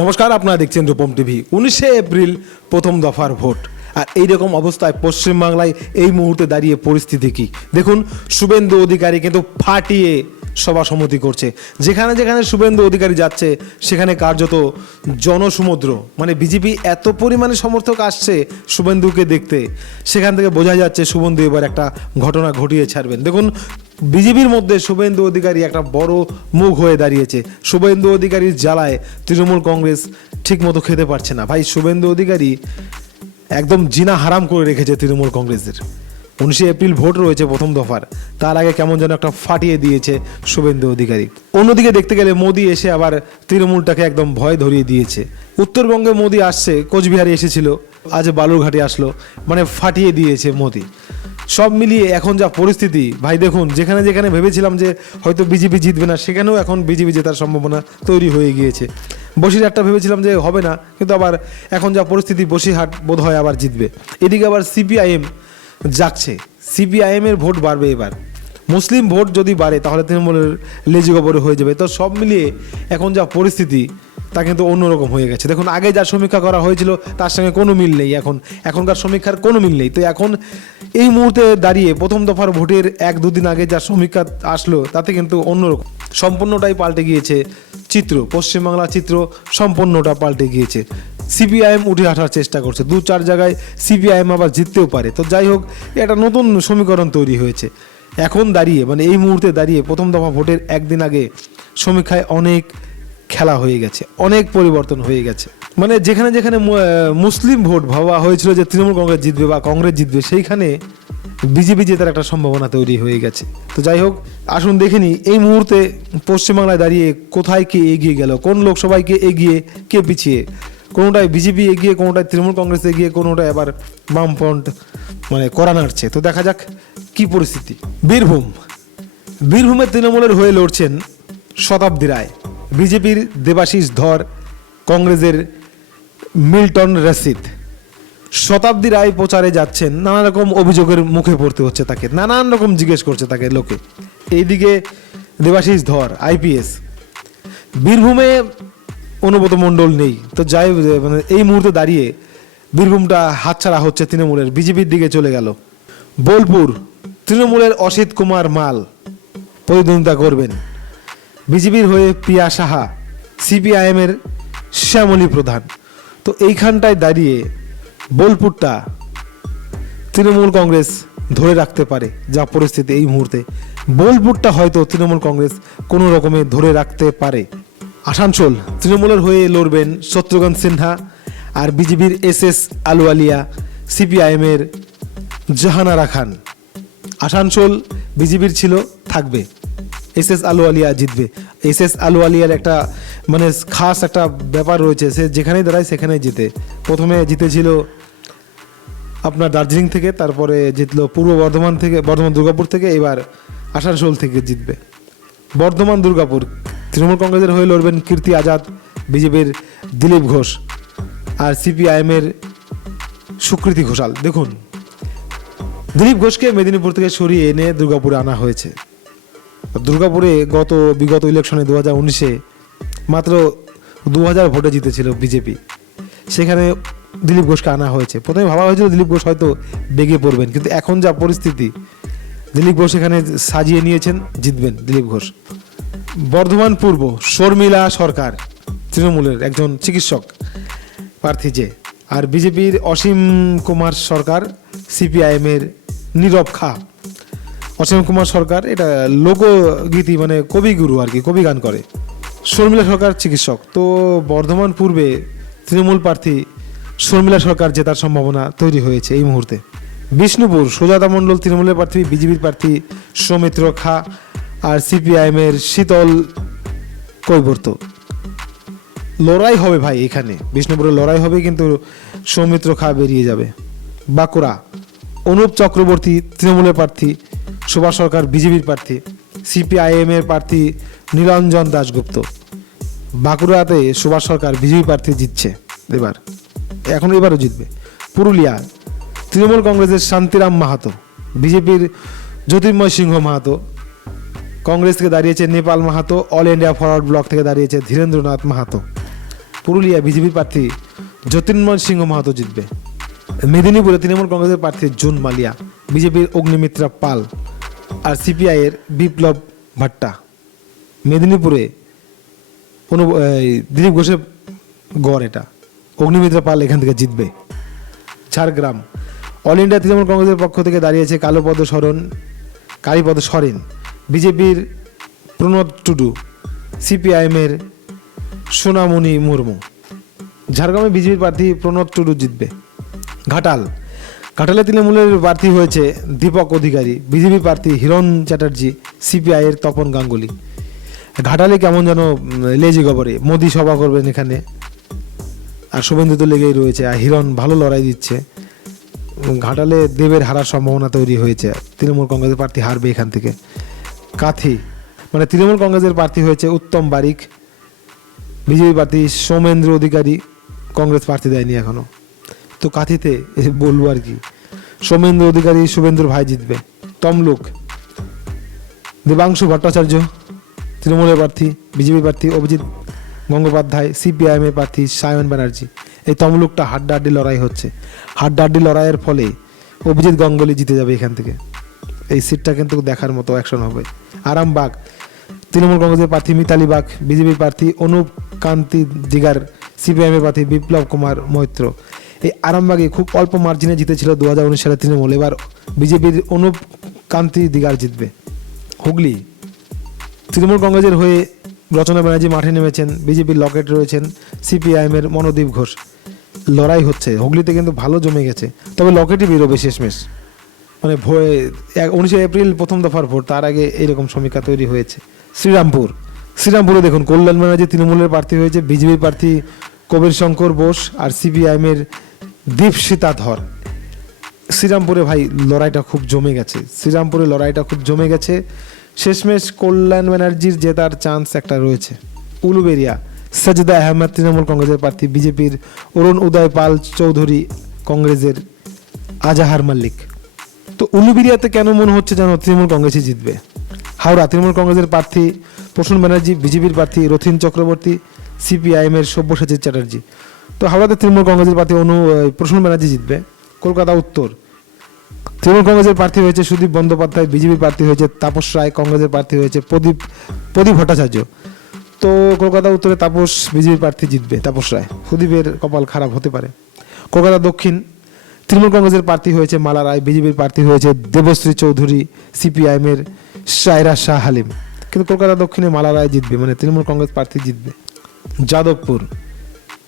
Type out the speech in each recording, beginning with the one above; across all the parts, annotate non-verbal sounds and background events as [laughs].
নমস্কার, আপনারা দেখছেন রূপম টিভি। উনিশে এপ্রিল প্রথম দফার ভোট। আর এইরকম অবস্থায় পশ্চিমবাংলায় এই মুহূর্তে দাঁড়িয়ে পরিস্থিতি কি? দেখুন, শুভেন্দু অধিকারী কিন্তু ফাটিয়ে সভা সমিতি করছে। যেখানে যেখানে শুভেন্দু অধিকারী যাচ্ছে, সেখানে কার্যত জনসমুদ্র মানে বিজেপি এত পরিমাণে সমর্থক আসছে শুভেন্দুকে দেখতে, সেখান থেকে বোঝা যাচ্ছে শুভেন্দু এবার একটা ঘটনা ঘটিয়ে ছাড়বেন। দেখুন, বিজেপির মধ্যে শুভেন্দু অধিকারী একটা বড় মুখ হয়ে দাঁড়িয়েছে। শুভেন্দু অধিকারীর জ্বালায় তৃণমূল কংগ্রেস ঠিকমতো খেতে পারছে না। ভাই, শুভেন্দু অধিকারী একদম জিনা হারাম করে রেখেছে তৃণমূল কংগ্রেসের। উনিশে এপ্রিল ভোট রয়েছে প্রথম দফার। তার আগে কেমন যেন একটা ফাটিয়ে দিয়েছে শুভেন্দু অধিকারী। অন্যদিকে দেখতে গেলে মোদি এসে আবার তৃণমূলটাকে একদম ভয় ধরিয়ে দিয়েছে। উত্তরবঙ্গে মোদি আসছে, কোচবিহারে এসেছিল, আজ বালুরঘাটে আসলো মানে ফাটিয়ে দিয়েছে মোদি। সব মিলিয়ে এখন যা পরিস্থিতি, ভাই দেখুন, যেখানে যেখানে ভেবেছিলাম যে হয়তো বিজেপি জিতবে না, সেখানেও এখন বিজেপি জেতার সম্ভাবনা তৈরি হয়ে গিয়েছে। বসিরহাটটা ভেবেছিলাম যে হবে না, কিন্তু আবার এখন যা পরিস্থিতি, বসিরহাট বোধ হয় আবার জিতবে। এদিকে আবার সিপিআইএম যাচ্ছে। সিপিআইএম এর ভোট বাড়বে এবার। মুসলিম ভোট যদি বাড়ে, তাহলে তৃণমূলের লেজি গবরে হয়ে যাবে। তো সব মিলিয়ে এখন যা পরিস্থিতি, তা কিন্তু অন্যরকম হয়ে গেছে। দেখুন, আগে যা সমীক্ষা করা হয়েছিল, তার সঙ্গে কোনো মিল নেই এখন। এখনকার সমীক্ষার কোনো মিল নেই। তো এখন এই মুহূর্তে দাঁড়িয়ে প্রথম দফার ভোটের এক দুদিন আগে যা সমীক্ষা আসলো, তাতে কিন্তু অন্যরকম। সম্পূর্ণটাই পাল্টে গিয়েছে চিত্র। পশ্চিমবাংলা চিত্র সম্পূর্ণটা পাল্টে গিয়েছে। সিপিআইএম উঠে আসার চেষ্টা করছে। দু চার জায়গায় সিপিআইএম আবার জিততেও পারে। তো যাই হোক, এটা নতুন সমীকরণ তৈরি হয়েছে। এখন দাঁড়িয়ে মানে এই মুহূর্তে দাঁড়িয়ে প্রথম দফা ভোটের একদিন আগে সমীক্ষায় অনেক খেলা হয়ে গেছে, অনেক পরিবর্তন হয়ে গেছে। মানে যেখানে যেখানে মুসলিম ভোট ভাবা হয়েছিল যে তৃণমূল কংগ্রেস জিতবে বা কংগ্রেস জিতবে, সেইখানে বিজেপি জেতার একটা সম্ভাবনা তৈরি হয়ে গেছে। তো যাই হোক, আসুন দেখে এই মুহূর্তে পশ্চিমবাংলায় দাঁড়িয়ে কোথায় কে এগিয়ে গেল, কোন লোকসভায় কে এগিয়ে, কে পিছিয়ে? কোনোটায় বিজেপি এগিয়ে কোনোটায় তৃণমূল কংগ্রেস এগিয়ে কোনোটায় আবার বামফ্রন্ট মানে করা নাড়ছে। তো দেখা যাক কি পরিস্থিতি। বীরভূম। বীরভূমে তৃণমূলের হয়ে লড়ছেন শতাব্দী রায়। বিজেপির দেবাশিস ধর, কংগ্রেসের মিল্টন রশিদ। শতাব্দী রায় প্রচারে যাচ্ছেন, নানা রকম অভিযোগের মুখে পড়তে হচ্ছে তাকে, নানান রকম জিজ্ঞেস করছে তাকে লোকে। এইদিকে দেবাশিস ধর, আইপিএস। বীরভূমে অনুব্রত মণ্ডল নেই। তো যাই মানে এই মুহূর্তে দাঁড়িয়ে বীরভূমটা হাতছাড়া হচ্ছে তৃণমূলের। বিজেপির দিকে চলে গেল। বোলপুর, তৃণমূলের অসিত কুমার মাল প্রতিদ্বন্দ্বিতা করবেন। বিজেপির হয়ে প্রিয়া সাহা, সিপিআইএমের শ্যামলী প্রধান। তো এইখানটায় দাঁড়িয়ে বোলপুরটা তৃণমূল কংগ্রেস ধরে রাখতে পারে যা পরিস্থিতি এই মুহূর্তে। বোলপুরটা হয়তো তৃণমূল কংগ্রেস কোনো রকমে ধরে রাখতে পারে। আসানসোল, তৃণমূলের হয়ে লড়বেন শত্রুঘ্ন সিনহা আর বিজেপির এস এস আলুয়ালিয়া, সিপিআইএমের জাহানারা খান। আসানসোল বিজেপির ছিল, থাকবে। এস এস আলুয়ালিয়া জিতবে। এস এস আলুয়ালিয়ার একটা মানে খাস একটা ব্যাপার রয়েছে, সে যেখানেই দাঁড়ায় সেখানেই জিতে। প্রথমে জিতেছিল আপনার দার্জিলিং থেকে, তারপরে জিতলো পূর্ব বর্ধমান থেকে, বর্ধমান দুর্গাপুর থেকে, এবার আসানসোল থেকে জিতবে। বর্ধমান দুর্গাপুর তৃণমূল কংগ্রেসের হয়ে লড়বেন কীর্তি আজাদ, বিজেপির দিলীপ ঘোষ আর সিপিআইএমের সুকৃতি ঘোষাল। দেখুন, দিলীপ ঘোষকে মেদিনীপুর থেকে সরিয়ে এনে দুর্গাপুরে আনা হয়েছে। দুর্গাপুরে গত বিগত ইলেকশনে দু হাজার উনিশে মাত্র দু হাজার ভোটে জিতেছিল বিজেপি। সেখানে দিলীপ ঘোষকে আনা হয়েছে। প্রথমে ভাবা হয়েছিল দিলীপ ঘোষ হয়তো বেগে পড়বেন, কিন্তু এখন যা পরিস্থিতি, দিলীপ ঘোষ এখানে সাজিয়ে নিয়েছেন, জিতবেন দিলীপ ঘোষ। বর্ধমান পূর্ব, শর্মিলা সরকার, তৃণমূলের একজন চিকিৎসক, প্রার্থী যে। আর বিজেপির অসীম কুমার সরকার, সিপিআইএমের নীরব খা। অসীম কুমার সরকার, এটা লোকগীতি মানে কবিগুরু আর কি, কবি গান করে। শর্মিলা সরকার চিকিৎসক। তো বর্ধমান পূর্বে তৃণমূল প্রার্থী শর্মিলা সরকার জেতার সম্ভাবনা তৈরি হয়েছে এই মুহূর্তে। বিষ্ণুপুর, সুজাতা মণ্ডল তৃণমূলের প্রার্থী, বিজেপির প্রার্থী সৌমিত্র খা। আর সিপিআইএমের শীতল কৈবর্ত। লড়াই হবে ভাই এখানে। বিষ্ণুপুরে লড়াই হবে কিন্তু সৌমিত্র খা বেরিয়ে যাবে। বাঁকুড়া, অনুপ চক্রবর্তী, তৃণমূলের প্রার্থী, সুভাষ সরকার, বিজেপির প্রার্থী সিপিআইএম এর প্রার্থী নিরঞ্জন দাশগুপ্ত। বাঁকুড়াতে সুভাষ সরকার, বিজেপি প্রার্থী জিতছে এবার। এখন এবারও জিতবে। পুরুলিয়া, তৃণমূল কংগ্রেসের শান্তিরাম মাহাতো, বিজেপির জ্যোতির্ময় সিংহ মাহাতো কংগ্রেস থেকে দাঁড়িয়েছে Nepal Mahato, all India forward bloc থেকে দাঁড়িয়েছে ধীরেন্দ্রনাথ মাহাতো। পুরুলিয়া বিজেপি প্রার্থী জ্যোতির্ময় সিংহ মাহাতো জিতবে। মেদিনীপুরে তৃণমূল কংগ্রেসের প্রার্থী জুন মালিয়া, বিজেপির অগ্নিমিত্রা পাল আর সিপিআইয়ের বিপ্লব ভাট্টা। মেদিনীপুরে অনু দিলীপ ঘোষের গড় এটা। অগ্নিমিত্রা পাল এখান থেকে জিতবে। ঝাড়গ্রাম, অল ইন্ডিয়া তৃণমূল কংগ্রেসের পক্ষ থেকে দাঁড়িয়েছে কালোপদ সরণ কালীপদ সরেন। বিজেপির প্রণব টুডু, সিপিআইএমের সোনামণি মুর্মু। ঝাড়গ্রামে বিজেপির প্রার্থী প্রণব টুডু জিতবে। ঘাটাল। ঘাটালে তৃণমূলের প্রার্থী হয়েছে দীপক অধিকারী। বিজেপি প্রার্থী হিরণ চ্যাটার্জি সিপিআইয়ের তপন গাঙ্গুলি। ঘাটালে কেমন যেন লেজি গবরে। মোদি সভা করবেন এখানে। আর শুভেন্দু তো লেগেই রয়েছে। আর হিরণ ভালো লড়াই দিচ্ছে। ঘাটালে দেবের হারার সম্ভাবনা তৈরি হয়েছে। তৃণমূল কংগ্রেসের প্রার্থী হারবে এখান থেকে। কাথি। মানে তৃণমূল কংগ্রেসের প্রার্থী হয়েছে উত্তম বারিক। বিজেপি প্রার্থী সৌমেন্দ্র অধিকারী কংগ্রেস প্রার্থী দেয়নি এখনও। তো কাথিতে [laughs] বলব আর কি। সৌমেন্দ্র অধিকারী শুভেন্দ্র ভাই জিতবে। তমলুক। দেবাংশু ভট্টাচার্য, তৃণমূলের প্রার্থী, বিজেপি প্রার্থী অভিজিৎ গঙ্গোপাধ্যায় সিপিআইএম এর প্রার্থী সায়ন ব্যানার্জি। এই তমলুকটা হাড্ডাহাড্ডি লড়াই হচ্ছে। হাড্ডাহাড্ডি লড়াইয়ের ফলে অভিজিৎ গঙ্গলি জিতে যাবে এখান থেকে। এই সিটটা কিন্তু দেখার মতো অ্যাকশন হবে। আরামবাগ তৃণমূল কংগ্রেসের প্রার্থী মিতালি বাগ, বিজেপি প্রার্থী অনুপ কান্তি দিগার সিপিআইএম এর প্রার্থী বিপ্লব কুমার মৈত্র। এই আরামবাগে খুব অল্প মার্জিনে জিতেছিল দু হাজার উনিশ সালে তৃণমূল। এবার বিজেপির অনুপ কান্তি দিগার জিতবে। হুগলি, তৃণমূল কংগ্রেসের হয়ে রচনা ব্যানার্জি মাঠে নেমেছেন, বিজেপির লকেট রয়েছেন সিপিআইএমের মনোদীপ ঘোষ। লড়াই হচ্ছে। হুগলিতে কিন্তু ভালো জমে গেছে। তবে লকেটই বেরোবে শেষমেশ। মানে উনিশে এপ্রিল প্রথম দফার ভোট তার আগে এরকম সমীক্ষা তৈরি হয়েছে। শ্রীরামপুর। শ্রীরামপুরে দেখুন, কল্যাণ ব্যানার্জি তৃণমূলের প্রার্থী হয়েছে, বিজেপি প্রার্থী কবির শঙ্কর বোস আর সিপিআইএমের দীপশিতা ধর শ্রীরামপুরে ভাই, লড়াইটা খুব জমে গেছে। শ্রীরামপুরে লড়াইটা খুব জমে গেছে। শেষমেশ কল্যাণ ব্যানার্জির জেতার চান্স একটা রয়েছে। উলুবেরিয়া, সাজদা আহমেদ তৃণমূল কংগ্রেসের প্রার্থী, বিজেপির অরুণ উদয় পাল চৌধুরী কংগ্রেসের আজাহার মাল্লিক। তো উলুবেরিয়াতে কেন মনে হচ্ছে যেন তৃণমূল কংগ্রেসই জিতবে? হাওড়া তৃণমূল কংগ্রেসের প্রার্থী, প্রসূন ব্যানার্জি, বিজেপির প্রার্থী, রথিন চক্রবর্তী সিপিআইএমের সব্যসাচী চ্যাটার্জি। তো হাওড়াতে তৃণমূল কংগ্রেসের প্রার্থী অনু প্রসূন ব্যানার্জি জিতবে। কলকাতা উত্তর। তৃণমূল কংগ্রেসের প্রার্থী হয়েছে সুদীপ বন্দ্যোপাধ্যায়, বিজেপির প্রার্থী হয়েছে তাপস রায়, কংগ্রেসের প্রার্থী হয়েছে প্রদীপ প্রদীপ ভট্টাচার্য। তো কলকাতা উত্তরে তাপস, বিজেপির প্রার্থী জিতবে তাপস রায়। সুদীপের কপাল খারাপ হতে পারে। কলকাতা দক্ষিণ তৃণমূল কংগ্রেসের প্রার্থী হয়েছে মালা রায়, বিজেপির প্রার্থী হয়েছে দেবশ্রী চৌধুরী, সিপিআইএমের সায়রা শাহ হালিম। কিন্তু কলকাতা দক্ষিণে মালা রায় জিতবে মানে তৃণমূল কংগ্রেস প্রার্থী জিতবে। যাদবপুর,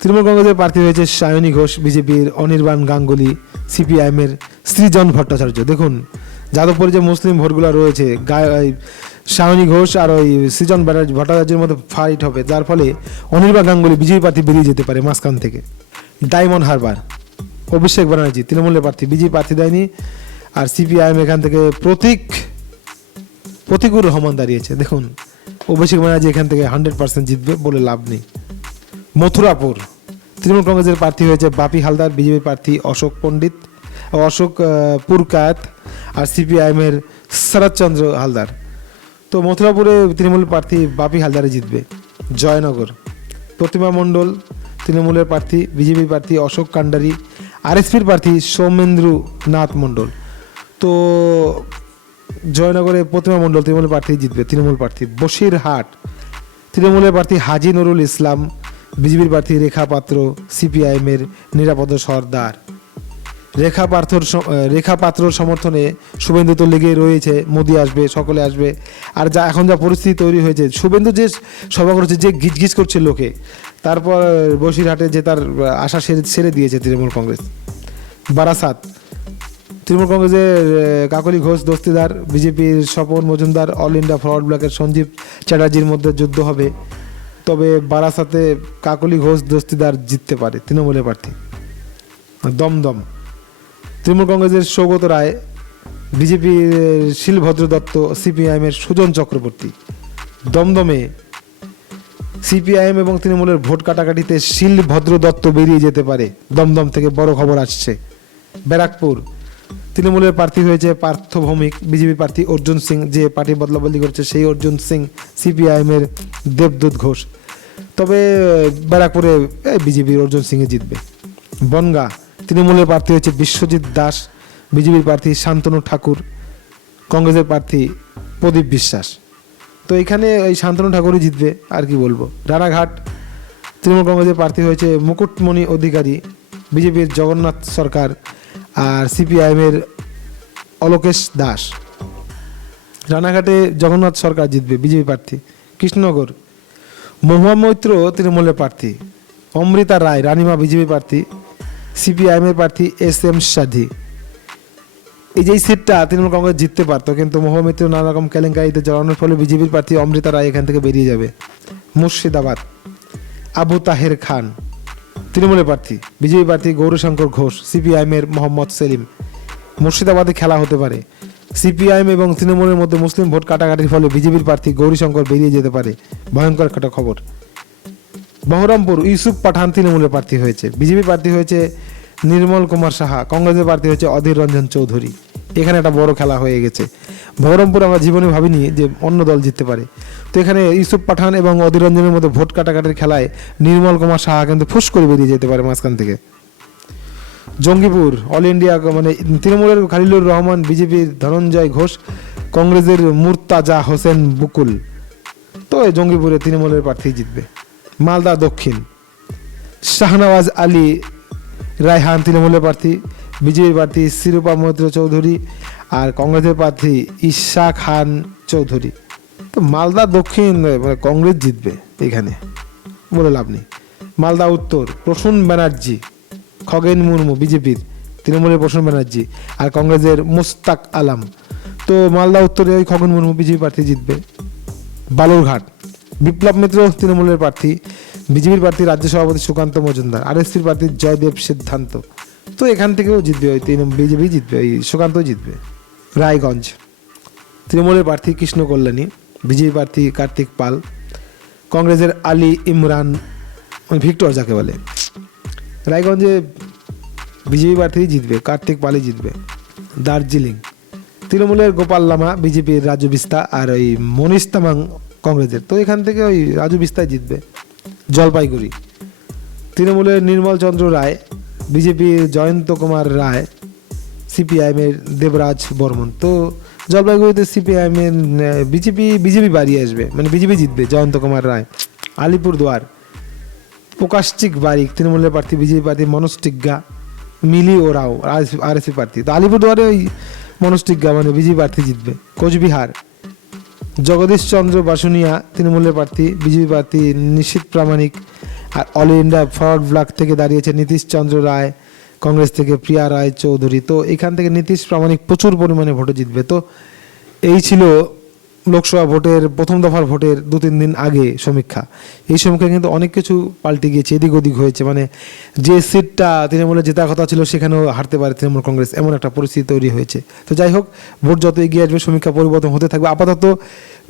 তৃণমূল কংগ্রেসের প্রার্থী হয়েছে সায়নী ঘোষ, বিজেপির অনির্বাণ গাঙ্গুলি, সিপিআইএমের সৃজন ভট্টাচার্য। দেখুন, যাদবপুরে যে মুসলিম ভোটগুলো রয়েছে সায়নী ঘোষ আর ওই সৃজন ভট্টাচার্যের মধ্যে ফাইট হবে। যার ফলে অনির্বাণ গাঙ্গুলি বিজেপি প্রার্থী বেরিয়ে যেতে পারে মাঝখান থেকে। ডায়মন্ড হারবার। অভিষেক ব্যানার্জি, তৃণমূলের প্রার্থী, বিজেপি প্রার্থী দেয়নি, আর সিপিআইএম এখান থেকে প্রতীক, প্রতিকুর রহমান দাঁড়িয়েছে। দেখুন, অভিষেক ব্যানার্জি এখান থেকে হান্ড্রেড পার্সেন্ট জিতবে বলে লাভ নেই। মথুরাপুর, তৃণমূল কংগ্রেসের প্রার্থী হয়েছে বাপি হালদার, বিজেপি প্রার্থী অশোক পণ্ডিত অশোক পুরকায়েত, আর সিপিআইএমের শরৎচন্দ্র হালদার। তো মথুরাপুরে তৃণমূল প্রার্থী বাপি হালদারে জিতবে। জয়নগর, প্রতিমা মণ্ডল, তৃণমূলের প্রার্থী, বিজেপি প্রার্থী অশোক কান্ডারি আরএসপির প্রার্থী সৌমেন্দ্র নাথ মণ্ডল। তো জয়নগরে প্রতিমা মণ্ডল তৃণমূল প্রার্থী জিতবে, তৃণমূল প্রার্থী বসিরহাট। তৃণমূলের প্রার্থী হাজি নুরুল ইসলাম, বিজেপির প্রার্থী রেখা পাত্র, সিপিআইএমের নিরাপদ সর্দার। রেখা আহ, রেখা পাত্রর সমর্থনে শুভেন্দু তো লেগে রয়েছে মোদি আসবে সকলে আসবে। আর যা এখন যা পরিস্থিতি তৈরি হয়েছে শুভেন্দু যে সভা করেছে যে গিজগিজ করছে লোকে তারপর বসিরহাটে যে তার আশা সেরে ছেড়ে দিয়েছে তৃণমূল কংগ্রেস। বারাসাত তৃণমূল কংগ্রেসের কাকলি ঘোষ দস্তিদার বিজেপির Swapan Majumdar all India forward ব্লকের সঞ্জীব চ্যাটার্জির মধ্যে যুদ্ধ হবে। তবে বারাসাতে কাকলি ঘোষ দস্তিদার জিততে পারে তৃণমূলের প্রার্থী। দমদম। তৃণমূল কংগ্রেসের সৌগত রায়, বিজেপির শিলভদ্র দত্ত, সিপিআইএমের সুজন চক্রবর্তী। দমদমে সিপিআইএম এবং তৃণমূলের ভোট কাটাকাটিতে শিলভদ্র দত্ত বেরিয়ে যেতে পারে। দমদম থেকে বড় খবর আসছে। ব্যারাকপুর, তৃণমূলের প্রার্থী হয়েছে পার্থ ভৌমিক, বিজেপি প্রার্থী অর্জুন সিং। যে পার্টি বদলাবদলি করছে সেই অর্জুন সিং, সিপিআইএমের দেবদূত ঘোষ। তবে, ব্যারাকপুরে বিজেপির অর্জুন সিংয়ে জিতবে। বনগা তৃণমূলের প্রার্থী হচ্ছে বিশ্বজিৎ দাস, বিজেপির প্রার্থী শান্তনু ঠাকুর, কংগ্রেসের প্রার্থী প্রদীপ বিশ্বাস। তো এখানে এই শান্তনু ঠাকুরই জিতবে, আর কি বলব? রানাঘাট তৃণমূল কংগ্রেসের প্রার্থী হয়েছে মুকুটমণি অধিকারী, বিজেপির জগন্নাথ সরকার আর সিপিআইএমের অলোকেশ দাস। রানাঘাটে জগন্নাথ সরকার জিতবে, বিজেপি প্রার্থী। কৃষ্ণনগর মহুয়া মৈত্র তৃণমূলের প্রার্থী। অমৃতা রায়, রানিমা বিজেপি প্রার্থী। সিপিআইএমের প্রার্থী এস এম সাধি। এই যে সিটটা তৃণমূল কংগ্রেস জিততে পারতো, কিন্তু মহুয়া মৈত্র নানা রকম কেলেঙ্কারিতে জড়ানোর ফলে বিজেপির প্রার্থী অমৃতা রায় এখান থেকে বেরিয়ে যাবে। মুর্শিদাবাদ। আবু তাহের খান, তৃণমূলের প্রার্থী, বিজেপি প্রার্থী গৌরশঙ্কর ঘোষ, সিপিআইএমের মোহাম্মদ সেলিম। মুর্শিদাবাদে খেলা হতে পারে। সিপিআইএম এবং তৃণমূলের মধ্যে মুসলিম ভোট কাটাকাটির ফলে বিজেপির প্রার্থী গৌরীশঙ্কর বেরিয়ে যেতে পারে। ভয়ঙ্কর একটা খবর। বহরমপুর ইউসুফ পাঠান তৃণমূলের প্রার্থী হয়েছে। বিজেপি প্রার্থী হয়েছে নির্মল কুমার সাহা, কংগ্রেসের প্রার্থী হয়েছে অধীর রঞ্জন চৌধুরী। এখানে একটা বড় খেলা হয়ে গেছে। বহরমপুর আমরা জীবনে ভাবিনি যে অন্য দল জিততে পারে। তো এখানে ইউসুফ পাঠান এবং অধীর রঞ্জনের মধ্যে ভোট কাটাকাটির খেলায় নির্মল কুমার সাহা কিন্তু ফুস করে বেরিয়ে যেতে পারে মাঝখান থেকে। জঙ্গিপুর অল ইন্ডিয়া মানে তৃণমূলের খালিলুর রহমান, বিজেপির ধনঞ্জয় ঘোষ, কংগ্রেসের মুর্তাজা হোসেন বুকুল। তো জঙ্গিপুরে তৃণমূলের প্রার্থী জিতবে। মালদা দক্ষিণ। শাহনওয়াজ আলী, রায়হান তৃণমূলের প্রার্থী, বিজেপির প্রার্থী শিরূপা মৈত্র চৌধুরী আর কংগ্রেসের প্রার্থী ঈশা খান চৌধুরী। তো মালদা দক্ষিণ মানে কংগ্রেস জিতবে এখানে, বলে লাভ নেই। মালদা উত্তর, প্রসূন ব্যানার্জি, খগেন মুর্মু, বিজেপির তৃণমূলের প্রসূন ব্যানার্জি আর কংগ্রেসের মুস্তাক আলাম। তো মালদা উত্তরে ওই খগেন মুর্মু, বিজেপি প্রার্থী জিতবে। বালুরঘাট বিপ্লব মিত্র, তৃণমূলের প্রার্থী, বিজেপির প্রার্থী, রাজ্য সভাপতি সুকান্ত মজুমদার আর আরএসপির প্রার্থী জয়দেব সিদ্ধান্ত। তো এখান থেকেও জিতবে ওই তৃণ বিজেপি জিতবে ওই সুকান্ত জিতবে। রায়গঞ্জ। তৃণমূলের প্রার্থী কৃষ্ণ কল্যাণী, বিজেপি প্রার্থী কার্তিক পাল, কংগ্রেসের আলী ইমরান মানে ভিক্টর যাকে বলে। রায়গঞ্জে বিজেপি প্রার্থী জিতবে, কার্তিক পালই জিতবে। দার্জিলিং। তৃণমূলের গোপাল লামা, বিজেপির রাজু বিস্তা আর ওই মনীষ তামাং কংগ্রেসের। তো এখান থেকে ওই রাজু বিস্তায় জিতবে, জলপাইগুড়ি। তৃণমূলের নির্মল চন্দ্র রায় বিজেপির জয়ন্ত কুমার রায়, সিপিআইএমের দেবরাজ বর্মন। তো জলপাইগুড়িতে সিপিআইএমের বিজেপি বিজেপি বাড়িয়ে আসবে মানে বিজেপি জিতবে জয়ন্ত কুমার রায়। আলিপুরদুয়ার প্রকাশচিক বারিক তৃণমূলের প্রার্থী, বিজেপি প্রার্থী মনোজ টিগ্গা, মিলি ওরাও, আর এসপি প্রার্থী। তো আলিপুরদুয়ারে ওই মনোজ টিগ্গা মানে বিজেপি প্রার্থী জিতবে। কোচবিহার জগদীশ চন্দ্র বাসুনিয়া, তৃণমূলের প্রার্থী, বিজেপি প্রার্থী নিশীত প্রামাণিক আর অল ইন্ডিয়া ফরওয়ার্ড ব্লক থেকে দাঁড়িয়েছে নীতিশ চন্দ্র রায়, কংগ্রেস থেকে প্রিয়া রায় চৌধুরী। তো এখান থেকে নীতিশ প্রামাণিক প্রচুর পরিমাণে ভোটে জিতবে। তো এই ছিল লোকসভা ভোটের, প্রথম দফার ভোটের দু তিন দিন আগে সমীক্ষা। এই সমীক্ষা কিন্তু অনেক কিছু পাল্টে গিয়েছে, এদিক ওদিক হয়েছে। মানে যে সিটটা তৃণমূলের জেতার কথা ছিল, সেখানেও হারতে পারে তৃণমূল কংগ্রেস, এমন একটা পরিস্থিতি তৈরি হয়েছে। তো যাই হোক, ভোট যত এগিয়ে আসবে, সমীক্ষা পরিবর্তন হতে থাকবে। আপাতত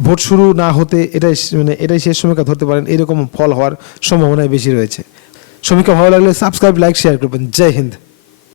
ভোট শুরু না হতে এটাই মানে এটাই শেষ সমীক্ষা ধরতে পারেন, এরকম ফল হওয়ার সম্ভাবনাই বেশি রয়েছে। সমীক্ষা ভালো লাগলে সাবস্ক্রাইব, লাইক, শেয়ার করবেন। জয় হিন্দ।